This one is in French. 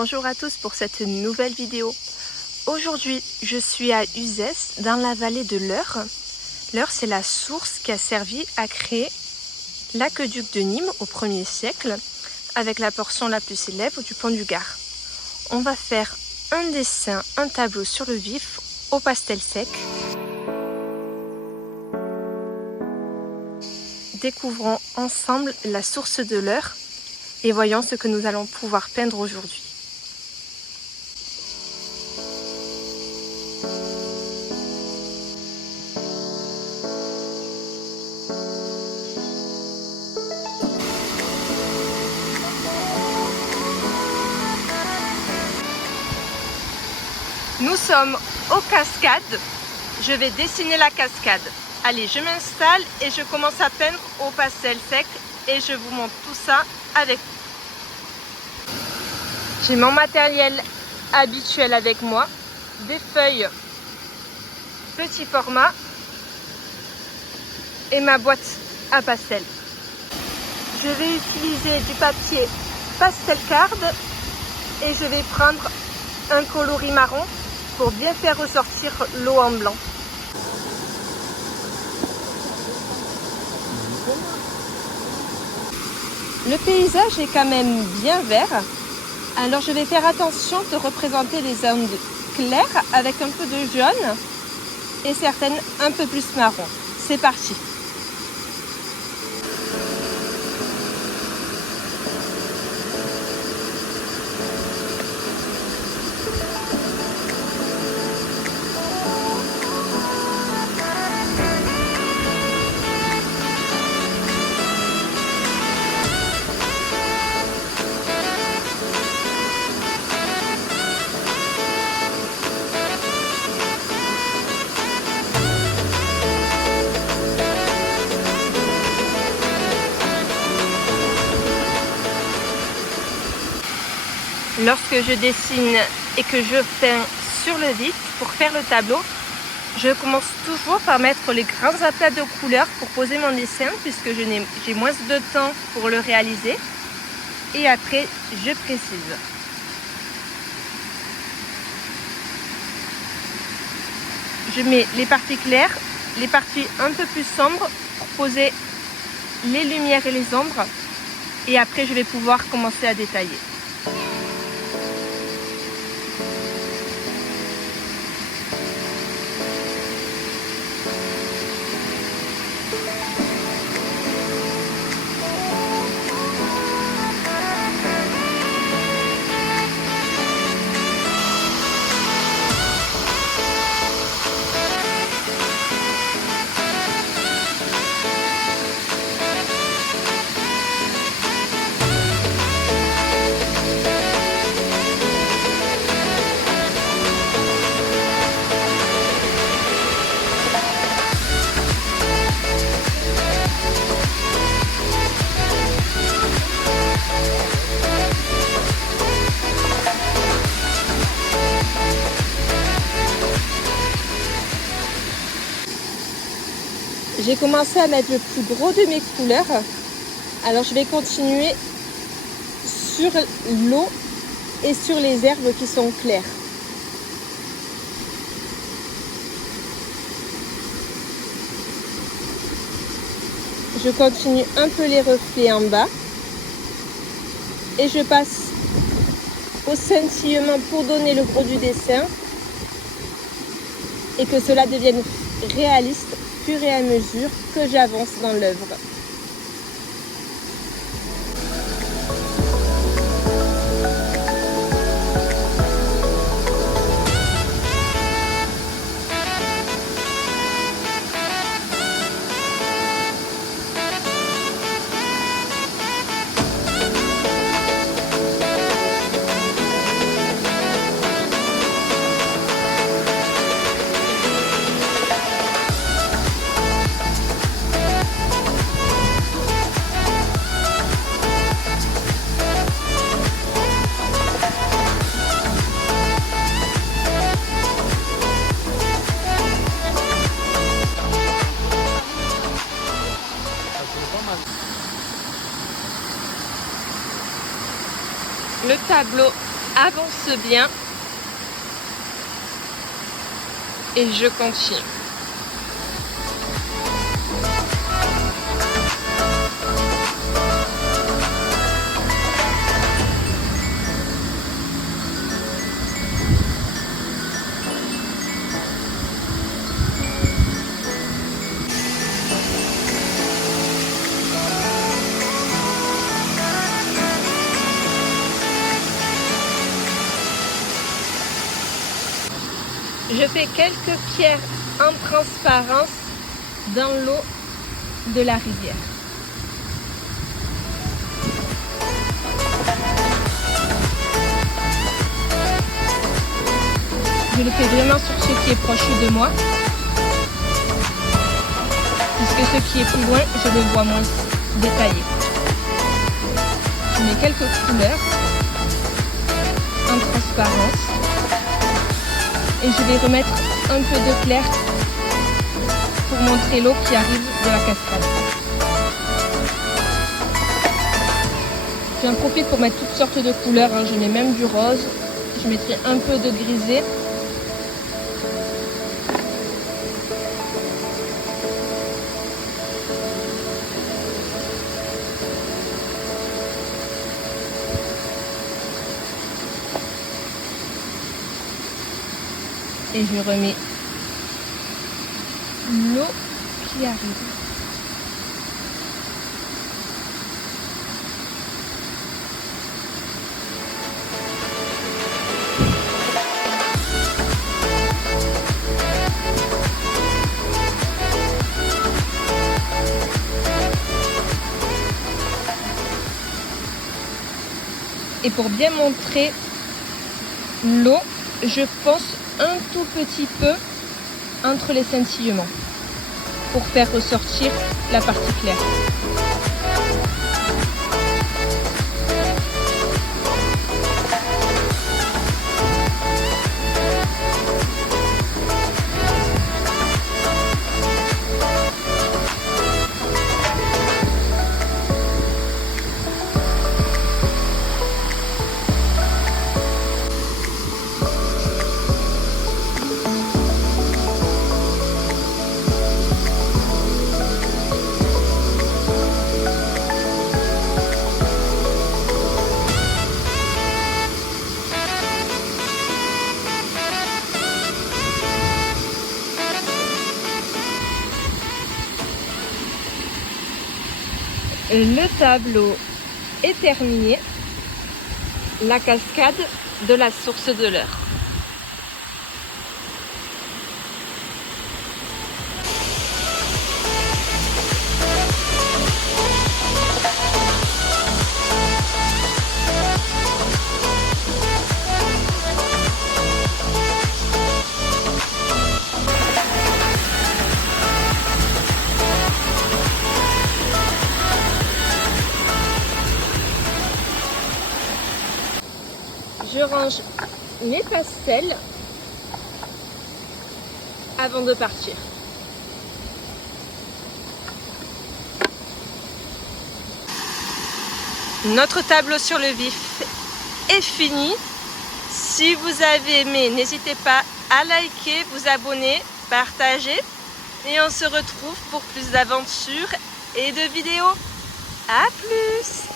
Bonjour à tous pour cette nouvelle vidéo. Aujourd'hui, je suis à Uzès, dans la vallée de l'Eure. L'Eure, c'est la source qui a servi à créer l'aqueduc de Nîmes au 1er siècle, avec la portion la plus célèbre du pont du Gard. On va faire un dessin, un tableau sur le vif, au pastel sec. Découvrons ensemble la source de l'Eure et voyons ce que nous allons pouvoir peindre aujourd'hui. Nous sommes aux cascades. Je vais dessiner la cascade. Allez, je m'installe et je commence à peindre au pastel sec et je vous montre tout ça avec vous. J'ai mon matériel habituel avec moi, des feuilles petit format et ma boîte à pastel. Je vais utiliser du papier pastel card et je vais prendre un coloris marron pour bien faire ressortir l'eau en blanc. Le paysage est quand même bien vert, alors je vais faire attention de représenter les zones claires avec un peu de jaune et certaines un peu plus marron. C'est parti! Lorsque je dessine et que je peins sur le vif pour faire le tableau, je commence toujours par mettre les grands aplats de couleurs pour poser mon dessin puisque j'ai moins de temps pour le réaliser. Et après, je précise. Je mets les parties claires, les parties un peu plus sombres pour poser les lumières et les ombres. Et après, je vais pouvoir commencer à détailler. J'ai commencé à mettre le plus gros de mes couleurs, alors je vais continuer sur l'eau et sur les herbes qui sont claires. Je continue un peu les reflets en bas et je passe au scintillement pour donner le gros du dessin et que cela devienne réaliste au fur et à mesure que j'avance dans l'œuvre. Le tableau avance bien et je continue. Je fais quelques pierres en transparence dans l'eau de la rivière. Je le fais vraiment sur ce qui est proche de moi, puisque ce qui est plus loin, je le vois moins détaillé. Je mets quelques couleurs en transparence. Et je vais remettre un peu de clair pour montrer l'eau qui arrive de la cascade. J'en profite pour mettre toutes sortes de couleurs, hein. Je mets même du rose, je mettrai un peu de grisé. Et je remets l'eau qui arrive. Et pour bien montrer l'eau, je fonce un tout petit peu entre les scintillements pour faire ressortir la partie claire. Le tableau est terminé. La cascade de la source de l'Eure. Je range mes pastels avant de partir. Notre tableau sur le vif est fini. Si vous avez aimé, n'hésitez pas à liker, vous abonner, partager. Et on se retrouve pour plus d'aventures et de vidéos. À plus!